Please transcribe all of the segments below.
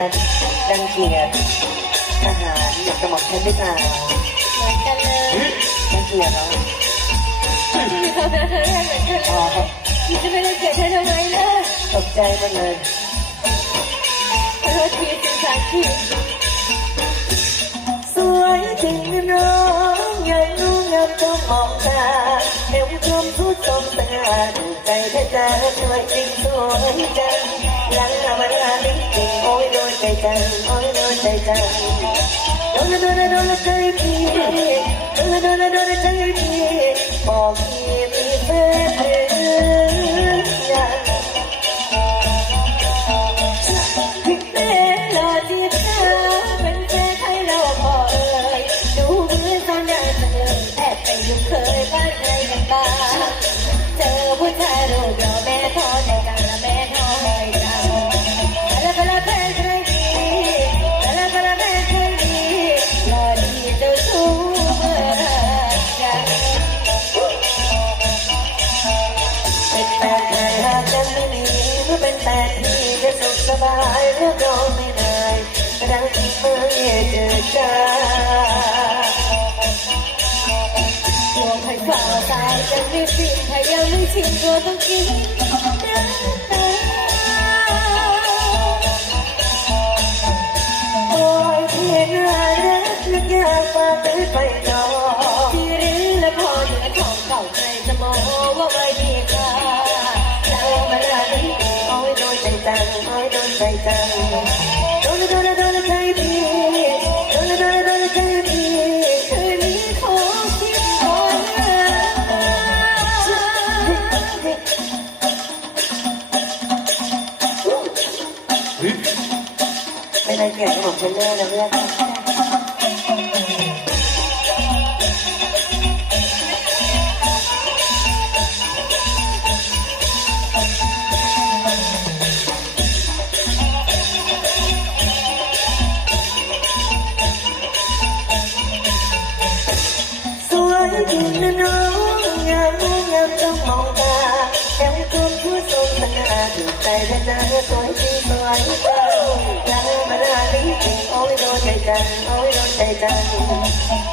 ดังเกียรติทหารอยากจะบอกฉันหรือเปล่าเหมือนกันเลยดังเกียรติเหรอมีเขาเป็นเหมือนกันเลอ๋อยพี่จะไม่ได้เกียดเธอทำไมล่ะตกใจหมดเลยขอโทษทีสื่อสารผิดสวยจริงน้องใหญ่นุ่งามต้องมองตาเอวชมทุกชมตาถูใจแท้จ้าสวยจริงสวยจังหลังธรรมดาลิ้น จริงโอ้ยโดนใจใจจังโดนโดนโดนใจพี่โดนโดนโดนใจพี่บอกพี่มีแฟนหรือยังแม่หล่อจีบเธอเป็นแฟนให้เราพอเอ่ยดูเหมือนตอนนั้นเลยแอบไปยุ่งเคยบ้านใครกันบ้าง รองเราไม่ได้ดังที่เมื่อเจอกันตัวใครฝ่าตายยังไม่สิ้นถ้ายังไม่ชินตัวต้องกินน้ำตาโอ้ยพี่น่ารักนึกอยากฝากไปจอที่รื้อและพอเหนือของเก่าใครจะมองว่าไม่ดีค่าเรามาลาดีโอ้ยโดนใจจัง ดนใจจังโดนโดนโดนใจพี่ดนโดนโดนใจพี่คืนนี้ขอคิดก่อนนะไม่ได้เกี่ยวกับผมเชนเนอร์นะเพื่อน ใจแท้จ้าสวยจริงสวยจังลามาลาลิจริงโอ้ยโดนใจจังโอ้ยโดนใจจัง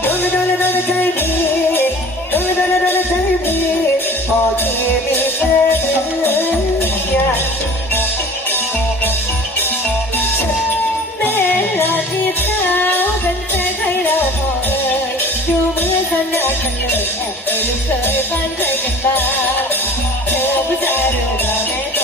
โดนโดนโดนใจดีโดนโดนโดนใจดีพอที่มีแฟนหรือยังแม่ลาจีบสาเป็นแฟนให้เราพอเอ่ยดูเหมือนขนาดกันเลยแอบไปลูกเคยบ้านใครกันบ้างเจอผู้ชายรูปหล่อแม่โตแต่จังและแม่ทองใจจังแต่ละแต่ละใจใจดีแต่ละแต่ละใจใจดีหล่อดีเจ้าชู้เมื่องรากยังไม่มีเมื่อเป็นแฟนพี่จะสุขสบายรับน้องไม่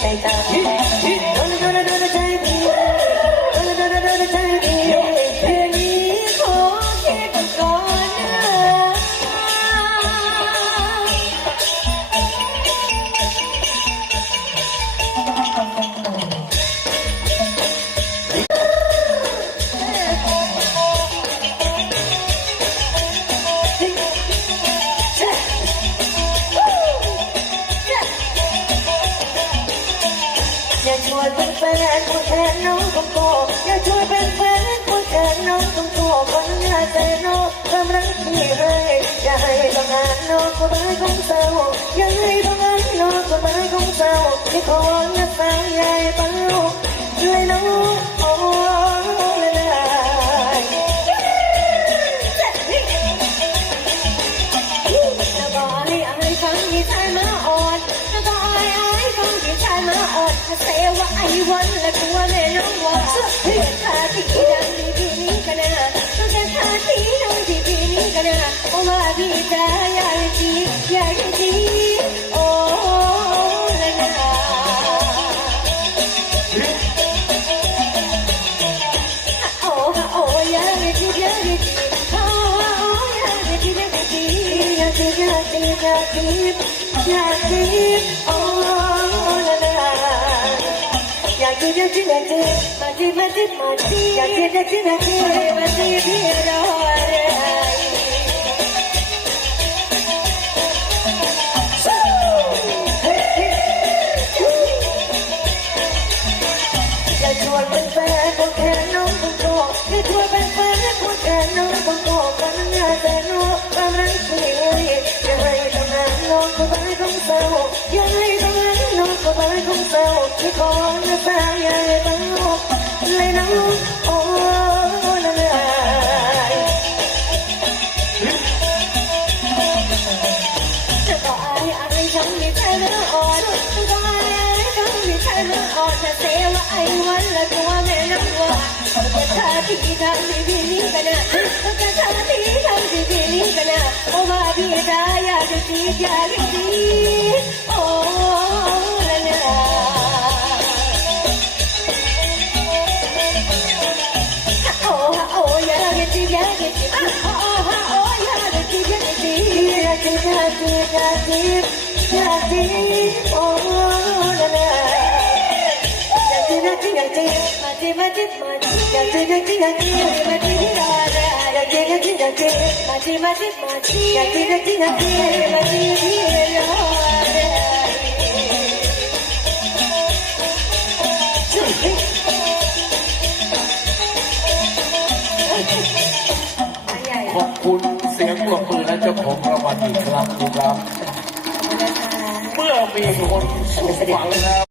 ใจจัง พูดแทนน้องต้องโตอย่าชวนเป็นแฟนผู้แทนน้องต้องโตคนงาใจน้องความรักที่ให้อย่าให้ต้องงานน้องสบายคงเศร้าอย่าให้ต้องงานน้องสบายของเศร้าที่คนนักสาวใหญ่เป้าเลยน้อง I say what I want และกูว่าไม่รู้ว่าเป็นท่าที่ดังดีดีนี้กันนะต้องเป็นท่าที่ดังดีดีนี้กันนะโอ้ว่าพี่จะอยากดีอยากดีโอ้ละนะโอ้โอ้อยากดีอยากดีโอ้อยากดีอยากดีอยากดีอยากดีอยากดีอยากดีโอ้ จีบอยากจีอยากจีมาจีมาจีมาจีอยากจีอยากจีอยากจีมาจีพี่รออะไรอยากชวนเป็นแฟนคนแค่น้องคนโตอยากชวนเป็นแฟนคนแค่น้องคนโตกันงานแต่น้องความรักเพียยากให้ทำงานน้องก็ไปของเศร้าอยากให้ทำงานน้อง ก็ไปของเศร้าที่ขอจะแฟนอยากให้ต้องเลยน้องโอ้ละละจะก็อายอายฉันมีใจเรื่องอ่อนจะก็อายอายฉันมีใจเรื่องอ่อนจะเซว่าไอ้วันละตัวแม่น้ำว่าจะท่าที่ทำที่พี่นี้กันนะจะท่าที่ทำที่พี่นี้กันนะเพราะว่าพี่ตาอยากจะจีบอยากจะจีบ ขอบคุณเสียงปรบมือและเจ้าของรางวัลอีกครั้งครับ me if you want to.